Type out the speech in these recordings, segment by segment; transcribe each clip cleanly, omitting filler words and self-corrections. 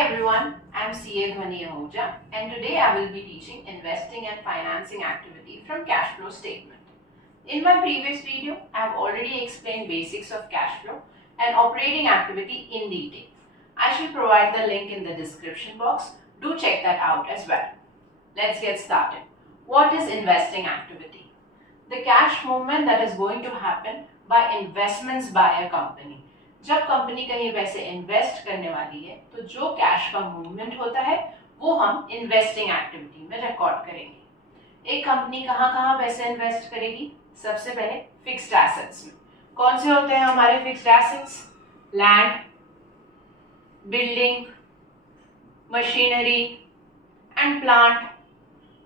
everyone, I am CA Dhwani Ahuja and today I will be teaching investing and financing activity from cash flow statement. In my previous video, I have already explained basics of cash flow and operating activity in detail. I shall provide the link in the description box. Do check that out as well. Let's get started. What is investing activity? The cash movement that is going to happen by investments by a company. जब company कहीं पैसे invest करने वाली है तो जो cash का movement होता है वो हम इन्वेस्टिंग एक्टिविटी में रिकॉर्ड करेंगे। एक कंपनी कहाँ पैसे इन्वेस्ट करेगी? सबसे पहले फिक्स्ड एसेट्स में। कौन से होते हैं हमारे fixed assets? Land, building, machinery and plant,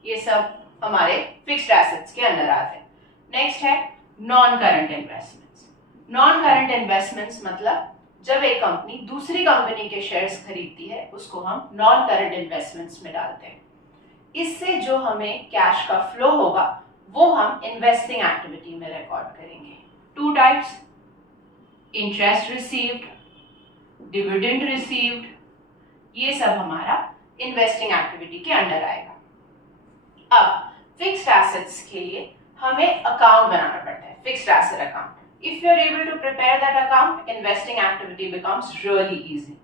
ये सब हमारे फिक्स्ड एसेट्स के अंदर आते हैं। नेक्स्ट है non current investments. Non current investments मतलब जब एक कंपनी दूसरी कंपनी के शेयर्स खरीदती है उसको हम नॉन करंट इन्वेस्टमेंट्स में डालते हैं। इससे जो हमें कैश का फ्लो होगा वो हम इन्वेस्टिंग एक्टिविटी में रिकॉर्ड करेंगे। Two types, interest received, dividend received, ये सब हमारा इन्वेस्टिंग एक्टिविटी के अंडर आएगा। अब फिक्स्ड एसेट्स के लिए हमें अकाउंट बनाना पड़ता है, fixed asset account. If you are able to prepare that account, investing activity becomes really easy.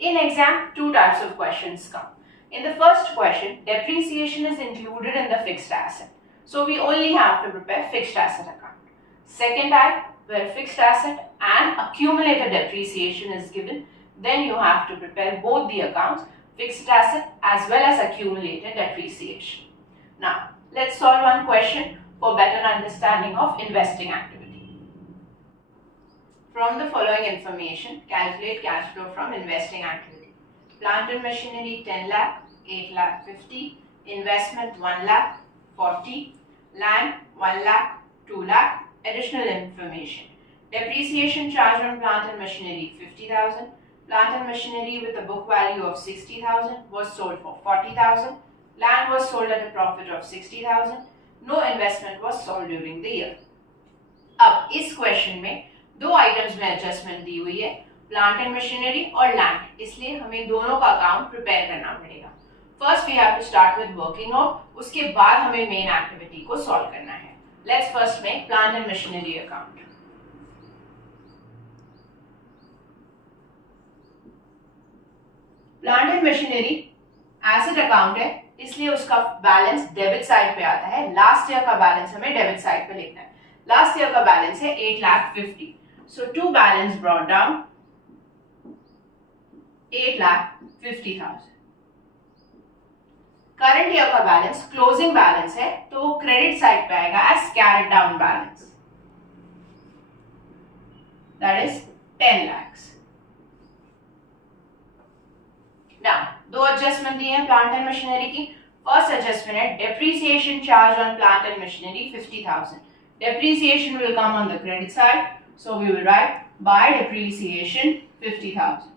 In exam, two types of questions come. In the first question, depreciation is included in the fixed asset. So we only have to prepare fixed asset account. Second type, where fixed asset and accumulated depreciation is given, then you have to prepare both the accounts, fixed asset as well as accumulated depreciation. Now, let's solve one question for better understanding of investing activity. From the following information, calculate cash flow from investing activity. Plant and machinery 10 lakh, 8 lakh 50, investment 1 lakh 40, land 1 lakh 2 lakh, additional information. Depreciation charge on plant and machinery 50,000, plant and machinery with a book value of 60,000 was sold for 40,000, land was sold at a profit of 60,000, no investment was sold during the year. अब इस question में दो items में adjustment दी हुई है, plant and machinery और land, इसलिए हमें दोनों का अकाउंट प्रिपेयर करना पड़ेगा। First we have to start with working out, उसके बाद हमें मेन एक्टिविटी को सॉल्व करना है। Let's first make plant and machinery account. Plant and machinery asset account है, इसलिए उसका बैलेंस डेबिट साइड पे आता है। लास्ट ईयर का बैलेंस हमें डेबिट साइड पे लिखना है। लास्ट ईयर का बैलेंस है 8,50,000। So to balance brought down 8,50,000। Current year का बैलेंस क्लोजिंग बैलेंस है तो वो क्रेडिट साइड पे आएगा as carried down balance, that is 10 lakhs। Now दो एडजस्टमेंट दिए हैं प्लांट एंड मशीनरी की। फर्स्ट एडजस्टमेंट है depreciation charge on plant and machinery 50,000। Depreciation will come on the credit side, so we will write by depreciation 50,000.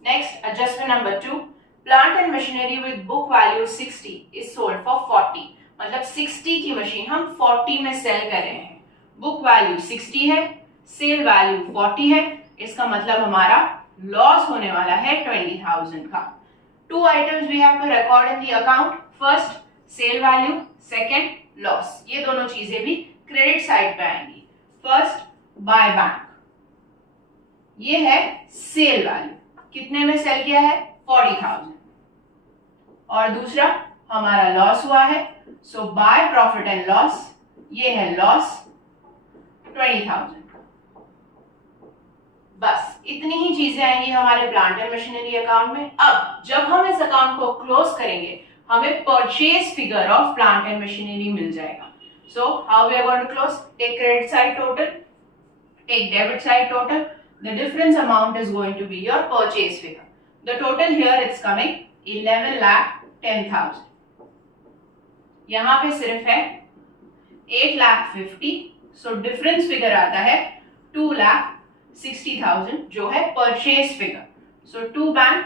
Next, adjustment number 2, plant and machinery with book value 60 is sold for 40. मतलब 60 की machine हम 40 में cell कर रहे हैं। Book value 60 है, cell value 40 है, इसका मतलब हमारा लॉस होने वाला है 20,000 का। Two items we have to record in the account. First, sale value, second loss, ये दोनों चीजें भी क्रेडिट साइड पे आएंगी। फर्स्ट बाय बैंक, ये है सेल वैल्यू, कितने में सेल किया है? 40,000। और दूसरा हमारा लॉस हुआ है, सो बाय प्रॉफिट एंड लॉस, ये है लॉस 20,000। बस इतनी ही चीजें आएंगी हमारे प्लांट एंड मशीनरी अकाउंट में। अब जब हम इस अकाउंट को क्लोज करेंगे हमें purchase figure of plant and machinery मिल जाएगा। So how we are going to close? Take credit side total, take debit side total, the difference amount is going to be your purchase figure. The total here it's coming 11,10,000। यहां पे सिर्फ है 8,50,000, so difference figure आता है 2,60,000 जो है purchase figure. So to bank,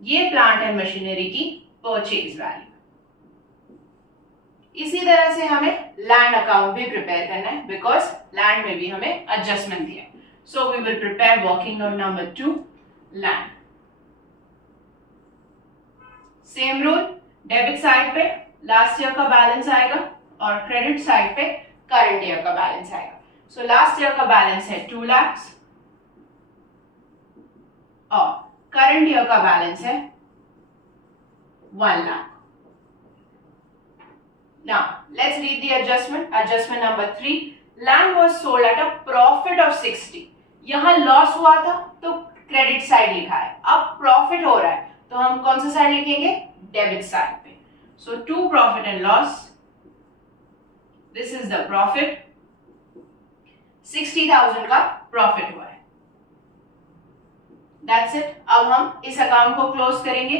ये plant and machinery की परचेज वैल्यू। इसी तरह से हमें लैंड अकाउंट भी प्रिपेयर करना है बिकॉज लैंड में भी हमें एडजस्टमेंट दिया है। So we will prepare working note number 2, land. Same rule, debit side पे लास्ट ईयर का बैलेंस आएगा और क्रेडिट साइड पे करंट ईयर का बैलेंस आएगा. सो लास्ट ईयर का बैलेंस है 2 लाख और करंट ईयर का बैलेंस है 1 lakh. Now let's read the adjustment. Adjustment number 3. Land was sold at a profit of 60. यहाँ लॉस हुआ था तो क्रेडिट साइड लिखा है, अब प्रॉफिट हो रहा है तो हम कौन सा साइड लिखेंगे? डेबिट साइड पे. So to profit and loss, this is the profit. 60,000 का प्रॉफिट हुआ है. That's it. अब हम इस अकाउंट को क्लोज करेंगे.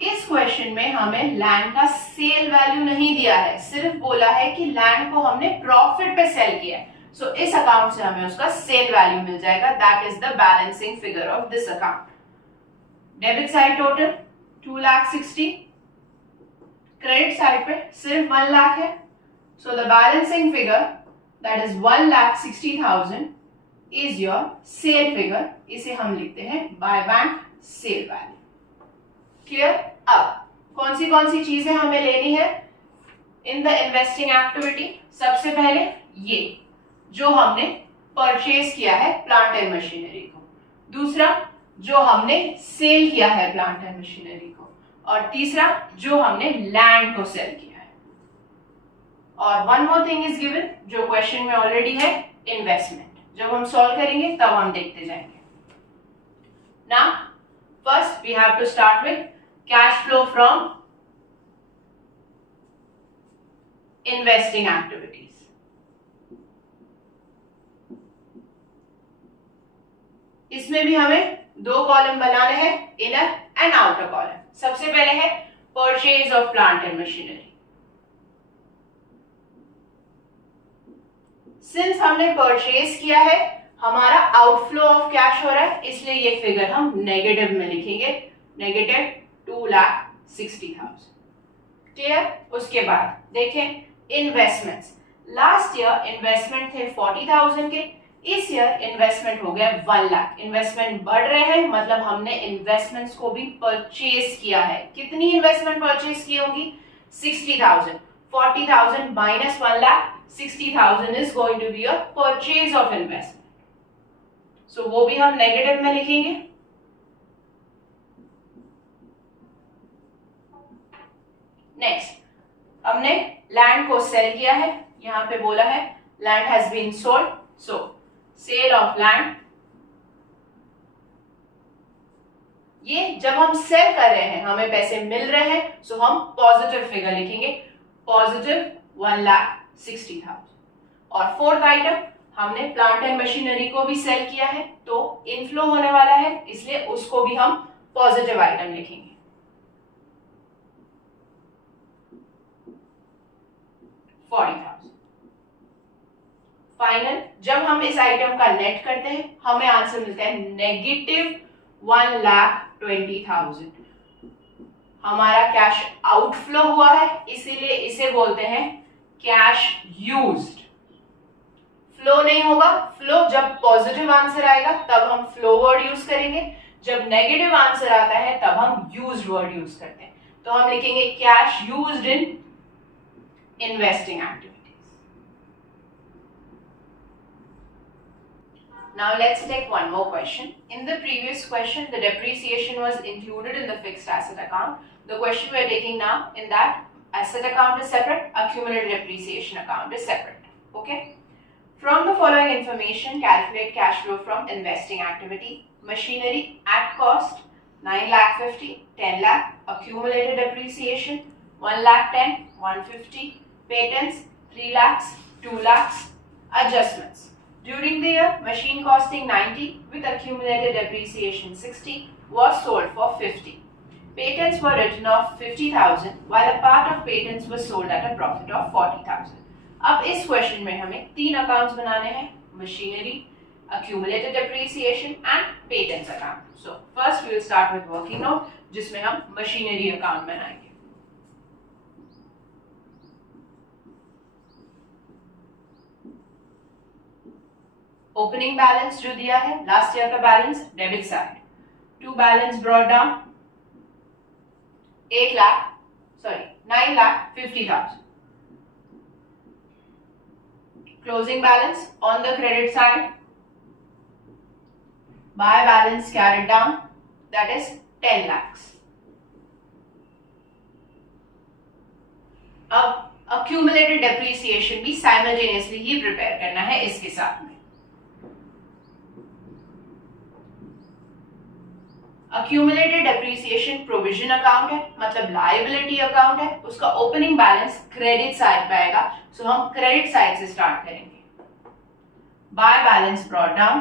इस क्वेश्चन में हमें लैंड का सेल वैल्यू नहीं दिया है, सिर्फ बोला है कि लैंड को हमने प्रॉफिट पे सेल किया है. सो इस अकाउंट से हमें उसका सेल वैल्यू मिल जाएगा. That is the balancing figure of this account. Debit side total 2,60,000, credit side पे सिर्फ 1 लाख है. So the balancing figure that इज 1,60,000 इज योर सेल फिगर. इसे हम लिखते हैं by bank sale value. Clear? अब कौन सी चीजें हमें लेनी है इन द इन्वेस्टिंग एक्टिविटी? सबसे पहले ये जो हमने परचेज किया है प्लांट एंड मशीनरी को, दूसरा जो हमने सेल किया है प्लांट एंड मशीनरी को, और तीसरा जो हमने लैंड को सेल किया है. और one more thing is given जो क्वेश्चन में ऑलरेडी है, इन्वेस्टमेंट. जब हम सॉल्व करेंगे तब हम देखते जाएंगे. Now first we have to start with cash flow from investing activities. इसमें भी हमें 2 कॉलम बनाने हैं, इनर एंड आउटर कॉलम. सबसे पहले है purchase of plant and machinery. Since हमने परचेज किया है, हमारा आउटफ्लो ऑफ कैश हो रहा है, इसलिए ये फिगर हम नेगेटिव में लिखेंगे. नेगेटिव 2,60,000. क्लियर? उसके बाद देखें इन्वेस्टमेंट्स. लास्ट ईयर इन्वेस्टमेंट थे 40,000 के, इस ईयर इन्वेस्टमेंट हो गया 1 लाख. इन्वेस्टमेंट बढ़ रहे हैं, मतलब हमने इन्वेस्टमेंट्स को भी परचेज किया है. कितनी इन्वेस्टमेंट परचेज की होगी? 60,000. 40,000 minus 1 lakh, 60,000 is going to be a purchase of investment. So वो भी हम नेगेटिव में लिखेंगे. नेक्स्ट, हमने लैंड को सेल किया है. यहां पे बोला है land has been sold, so sale of land. ये जब हम सेल कर रहे हैं हमें पैसे मिल रहे हैं, सो हम पॉजिटिव फिगर लिखेंगे. पॉजिटिव 1,60,000. और फोर्थ आइटम, हमने प्लांट एंड मशीनरी को भी सेल किया है तो इनफ्लो होने वाला है, इसलिए उसको भी हम पॉजिटिव आइटम लिखेंगे. फाइनल जब हम इस आइटम का नेट करते हैं हमें आंसर मिलता है नेगेटिव 1,20,000. हमारा कैश आउटफ्लो हुआ है, इसीलिए इसे बोलते हैं कैश यूज्ड. फ्लो नहीं होगा. फ्लो जब पॉजिटिव आंसर आएगा तब हम फ्लो वर्ड यूज करेंगे, जब नेगेटिव आंसर आता है तब हम यूज्ड वर्ड यूज करते हैं. तो हम लिखेंगे cash used in investing activities. Now let's take one more question. In the previous question, the depreciation was included in the fixed asset account. The question we are taking now, in that asset account is separate, accumulated depreciation account is separate. Okay? From the following information, calculate cash flow from investing activity. Machinery at cost 9,50,000, 10 lakh. Accumulated depreciation 1,10,000, 150. Patents 3 lakhs, 2 lakhs. Adjustments. During the year, machine costing 90 with accumulated depreciation 60 was sold for 50. Patents were written off 50,000 while a part of patents was sold at a profit of 40,000. अब इस question में हमें 3 accounts बनाने हैं, machinery, accumulated depreciation and patents account. So first we will start with working note, जिसमें हम machinery account बनाएंगे. Opening balance जो दिया है लास्ट ईयर का balance debit side, to balance brought down 9,50,000. Closing balance on the credit side, buy balance carried down, that is 10 lakhs. अब accumulated depreciation भी simultaneously ही prepare करना है इसके साथ में. Accumulated depreciation provision account है, मतलब liability account है, उसका opening balance credit side पे आएगा, so हम credit side से start करेंगे. Buy balance brought down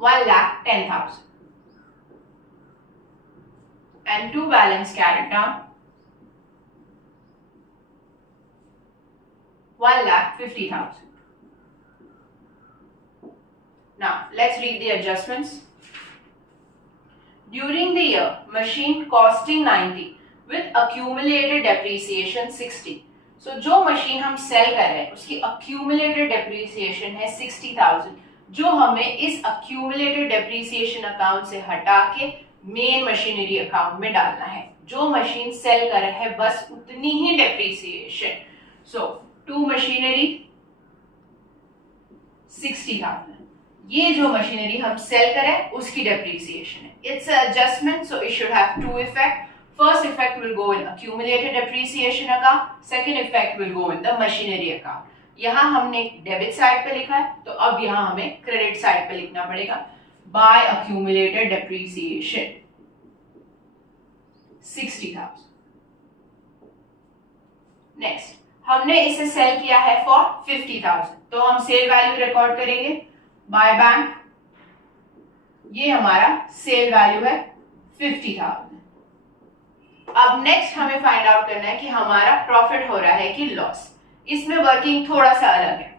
1,10,000 and to balance carried down 1,50,000. Now let's read the adjustments. During the year, machine costing 90 with accumulated depreciation 60. So जो machine हम cell कर रहे हैं उसकी accumulated depreciation है 60,000, जो हमें इस accumulated depreciation अकाउंट से हटा के मेन मशीनरी अकाउंट में डालना है. जो मशीन सेल कर रहे हैं बस उतनी ही depreciation. So to machinery 60,000. ये जो मशीनरी हम सेल करें उसकी डेप्रिसिएशन है. It's adjustment, so it should have two effect. First effect will go in accumulated depreciation account, second effect will go in the machinery account. यहाँ हमने debit side पे लिखा है तो अब यहाँ हमें क्रेडिट साइड पे लिखना पड़ेगा. Bye accumulated depreciation 60,000. नेक्स्ट हमने इसे सेल किया है फॉर 50,000, तो हम सेल वैल्यू रिकॉर्ड करेंगे. बाय बैंक, ये हमारा सेल वैल्यू है 50,000. अब नेक्स्ट हमें फाइंड आउट करना है कि हमारा प्रॉफिट हो रहा है कि लॉस. इसमें वर्किंग थोड़ा सा अलग है.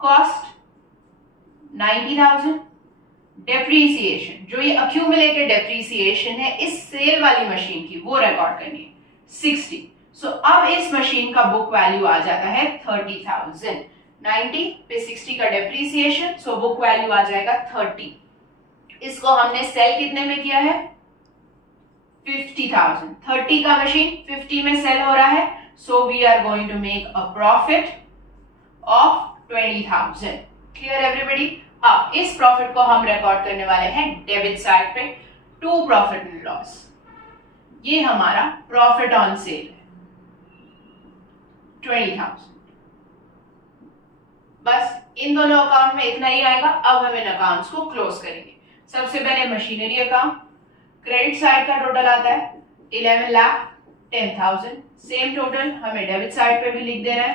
कॉस्ट 90,000, डेप्रीसिएशन जो ये अक्यूमुलेटेड डेप्रीसिएशन है इस सेल वाली मशीन की वो रिकॉर्ड करनी है 60. सो अब इस मशीन का बुक वैल्यू आ जाता है 30,000. 90 पे 60 का डेप्रीसिएशन, सो बुक वैल्यू आ जाएगा 30. इसको हमने सेल कितने में किया है 50,000. 30 का मशीन 50 में सेल हो रहा है, so we are going to make a profit of 20,000. Clear everybody. अब इस प्रॉफिट को हम रिकॉर्ड करने वाले हैं डेबिट साइड पे टू प्रॉफिट एंड लॉस. ये हमारा प्रॉफिट ऑन सेल है 20,000. बस इन दोनों अकाउंट में इतना ही आएगा. अब हम इन अकाउंट्स को क्लोज करेंगे. सबसे पहले मशीनरी अकाउंट. क्रेडिट साइड का टोटल आता है 11,10,000. सेम टोटल हमें डेबिट साइड पे भी लिख देना है.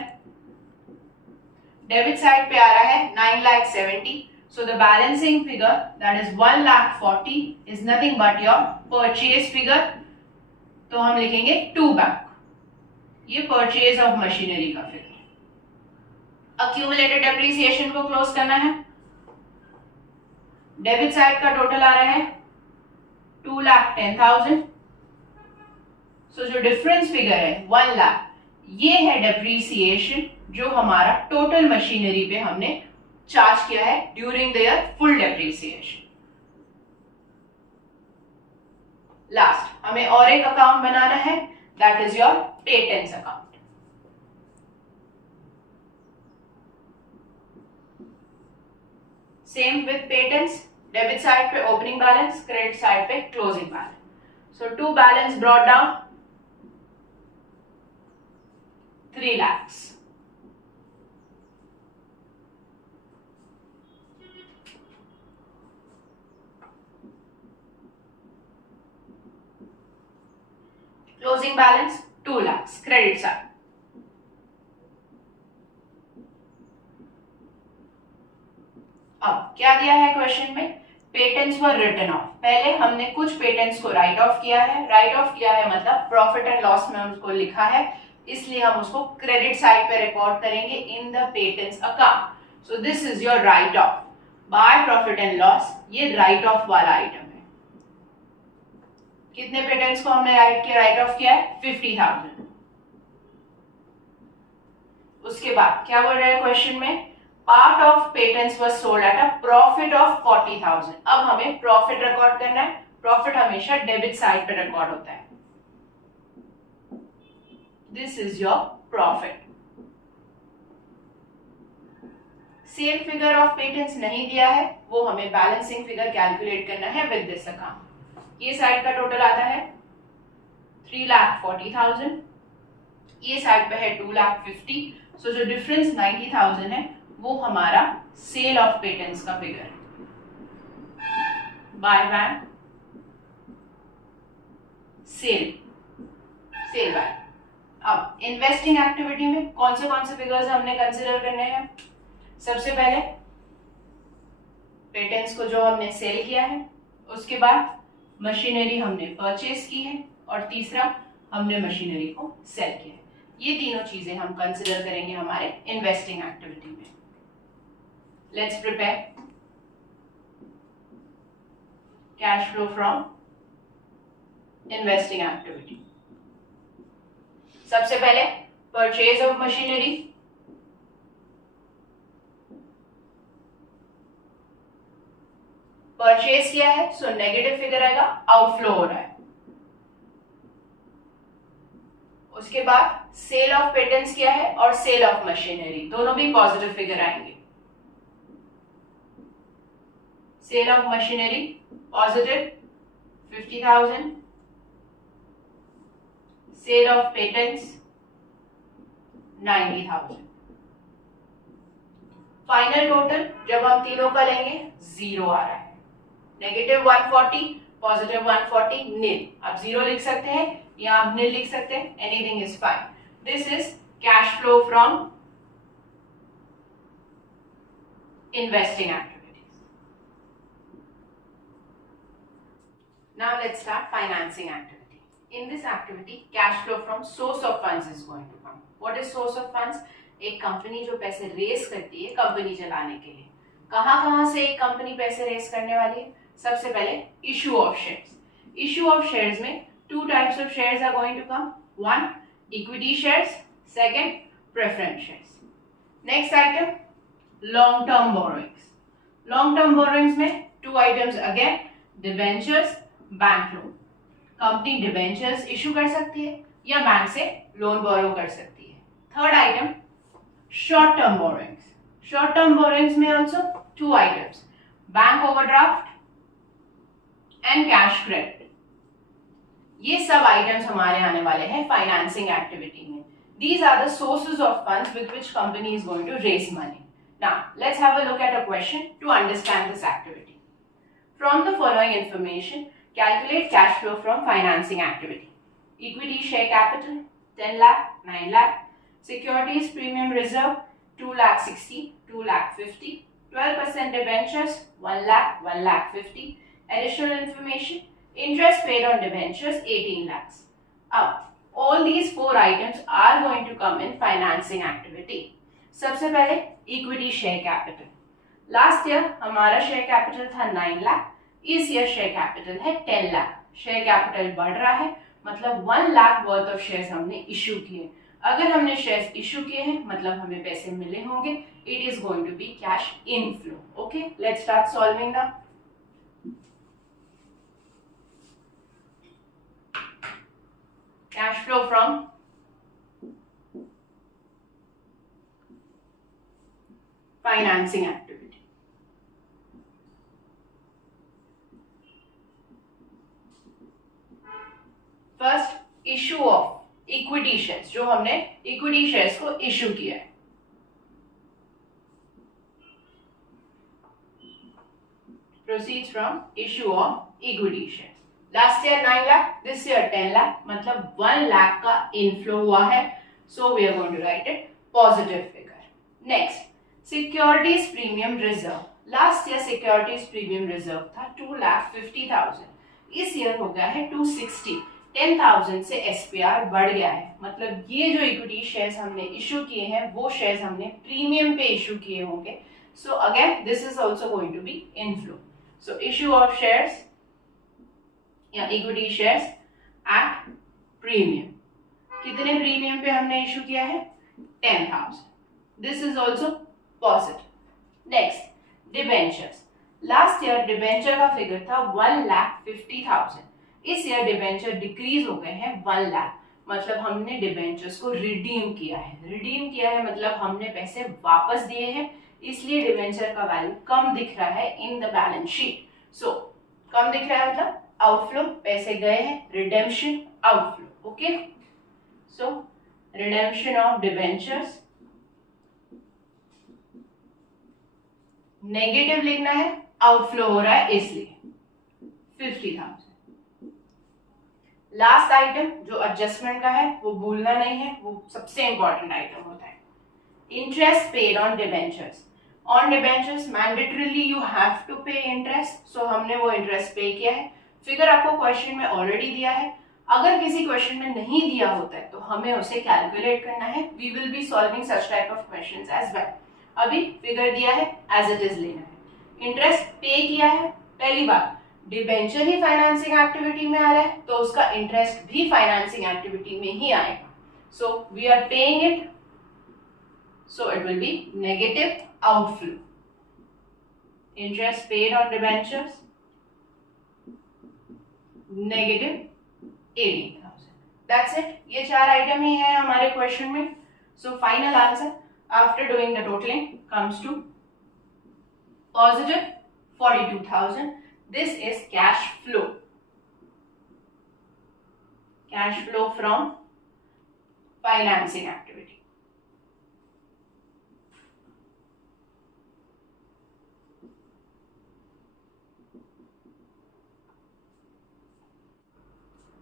डेबिट साइड पे आ रहा है 9,70,000. So the balancing figure, that is 1,40,000, is nothing but your purchase figure. तो हम लिखेंगे टू बैंक. ये परचेज ऑफ मशीनरी का फिगर. accumulated depreciation को क्लोज करना है. डेबिट साइड का टोटल आ रहा है 2,10,000. सो जो डिफरेंस फिगर है 1 लाख, ये है डेप्रीसिएशन जो हमारा टोटल मशीनरी पे हमने चार्ज किया है during the year full depreciation. Last हमें और एक अकाउंट बनाना है, that is your patents account. Same with patents, debit side पे ओपनिंग बैलेंस, क्रेडिट साइड पे closing balance. So to balance brought down 3 lakhs. Closing balance 2 lakhs, credit side. अब क्या दिया है क्वेश्चन में, पेटेंट्स वर रिटन ऑफ. पहले हमने कुछ पेटेंट्स को राइट ऑफ किया है. राइट ऑफ किया है मतलब प्रॉफिट एंड लॉस में उसको लिखा है, इसलिए हम उसको क्रेडिट साइड पे रिकॉर्ड करेंगे in the patents account. So this is your right of by profit and loss. ये राइट ऑफ वाला आइटम है. कितने पेटेंट्स को हमने राइट ऑफ किया है 50,000. उसके बाद क्या बोल रहा है क्वेश्चन में, part of patents was sold at a profit of 40,000। अब हमें प्रॉफिट रिकॉर्ड करना है। प्रॉफिट हमेशा डेबिट साइड पे रिकॉर्ड होता है। This is your profit. Sale figure of patents नहीं दिया है, वो हमें बैलेंसिंग फिगर कैलकुलेट करना है विद दिस अकाउंट। ये साइड का टोटल आता है 3,40,000, ये साइड पे है 2,50,000। सो जो डिफरेंस 90,000 है वो हमारा सेल ऑफ पेटेंट्स का फिगर है बाय बैंक सेल बाय। अब इन्वेस्टिंग एक्टिविटी में कौन से फिगर्स हमने कंसिडर करने हैं। सबसे पहले पेटेंट्स को जो हमने सेल किया है, उसके बाद मशीनरी हमने परचेज की है, और तीसरा हमने मशीनरी को सेल किया है। ये तीनों चीजें हम कंसिडर करेंगे हमारे इन्वेस्टिंग एक्टिविटी में। Let's prepare cash flow from investing activity. सबसे पहले परचेज ऑफ मशीनरी, परचेज किया है सो नेगेटिव फिगर आएगा, आउटफ्लो हो रहा है। उसके बाद सेल ऑफ पेटेंट्स किया है और सेल ऑफ मशीनरी, दोनों भी पॉजिटिव फिगर आएंगे। Sale of machinery positive 50,000, sale of patents 90,000। Final total जब हम तीनों का लेंगे 0 आ रहा है। Negative 140, positive 140, nil. आप 0 लिख सकते हैं या आप नील लिख सकते हैं, anything is fine. This is cash flow from investing activities. Now let's start financing activity. In this activity, cash flow from source of funds is going to come. What is source of funds? एक company जो पैसे race करती है company चलाने के लिए। कहाँ से एक कंपनी पैसे रेस करने वाली है? सबसे पहले issue of shares. Issue of shares में 2 types of shares are going to come. 1 equity shares, 2 preference shares. Next item, long term borrowings. Long term borrowings में 2 items again, debentures, bank loan. Company debentures issue कर सकती है या bank से loan बोरो कर सकती है। Third item, short term borrowings. Short term borrowings में also 2 items, bank overdraft and cash credit. ये सब आइटम्स हमारे आने वाले हैं फाइनेंसिंग एक्टिविटी में। These are the sources of funds with which company is going to raise money. Now, let's have a look at a question to understand this activity. From the following information, calculate cash flow from financing activity. Equity share capital 10 lakh, 9 lakh. Securities premium reserve 2 lakh 60, 2 lakh 50. 12% debentures 1 lakh, 1 lakh 50. Additional information, interest paid on debentures 18 lakhs. Up all these 4 items are going to come in financing activity. सबसे पहले equity share capital. Last year हमारा share capital था 9 lakh. इस year share capital है 10 lakh. Share capital बढ़ रहा है, मतलब 1 लाख वर्थ ऑफ शेयर्स हमने इशू किए। अगर हमने शेयर्स इशू किए हैं मतलब हमें पैसे मिले होंगे। It is going to be cash inflow. Okay, let's start solving now. Cash flow from financing activity. First, issue of equity shares, जो हमने इक्विटी शेयर्स को इशू किया है। Proceeds from issue of equity shares. Last year 9 lakh, this year 10 lakh, मतलब 1 लाख का inflow हुआ है। So we are going to write it positive figure. Next, securities premium reserve. Last year securities premium reserve था 2,50,000, इस year हो गया है 260। 10,000 से एसपीआर बढ़ गया है, मतलब ये जो इक्विटी शेयर्स हमने इशू किए हैं वो शेयर्स हमने प्रीमियम पे इशू किए होंगे। So again this is also going to be inflow. So issue of shares या इक्विटी शेयर्स एट प्रीमियम। कितने प्रीमियम पे हमने इशू किया है? 10,000। This is also positive. Next, debentures. Last year debenture का फिगर था 1,50,000. इस ईयर डिबेंचर डिक्रीज हो गए हैं 1 लाख. मतलब हमने डिबेंचर्स को रिडीम किया है. रिडीम किया है मतलब हमने पैसे वापस दिए हैं, इसलिए डिबेंचर का वैल्यू कम दिख रहा है इन द बैलेंस शीट. सो कम दिख रहा है मतलब आउटफ्लो, पैसे गए हैं, redemption outflow. Okay, so redemption of debentures negative लिखना है, आउटफ्लो हो रहा है इसलिए 50,000. लास्ट आइटम जो एडजस्टमेंट का है वो भूलना नहीं है, वो सबसे इंपॉर्टेंट आइटम होता है. Interest paid on debentures. On debentures mandatorily you have to pay interest. So हमने वो इंटरेस्ट पे किया है. फिगर आपको क्वेश्चन में ऑलरेडी दिया है. अगर किसी क्वेश्चन में नहीं दिया होता है तो हमें उसे कैलकुलेट करना है. We will be solving such type of questions as well. अभी फिगर दिया है, एज इट इज लेना है. इंटरेस्ट पे किया है. पहली बात, डिबेंचर ही फाइनेंसिंग एक्टिविटी में आ रहा है तो उसका इंटरेस्ट भी फाइनेंसिंग एक्टिविटी में ही आएगा. So we are paying it, so it will be negative outflow. Interest paid on debentures negative 18,000. That's it. ये 4 आइटम ही है हमारे क्वेश्चन में. So final answer after doing the totaling comes to positive 42,000. This is cash flow. Cash flow from financing activity.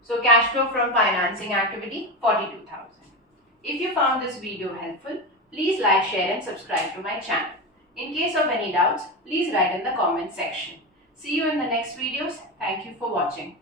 So cash flow from financing activity 42,000. If you found this video helpful, please like, share and subscribe to my channel. In case of any doubts, please write in the comment section. See you in the next videos. Thank you for watching.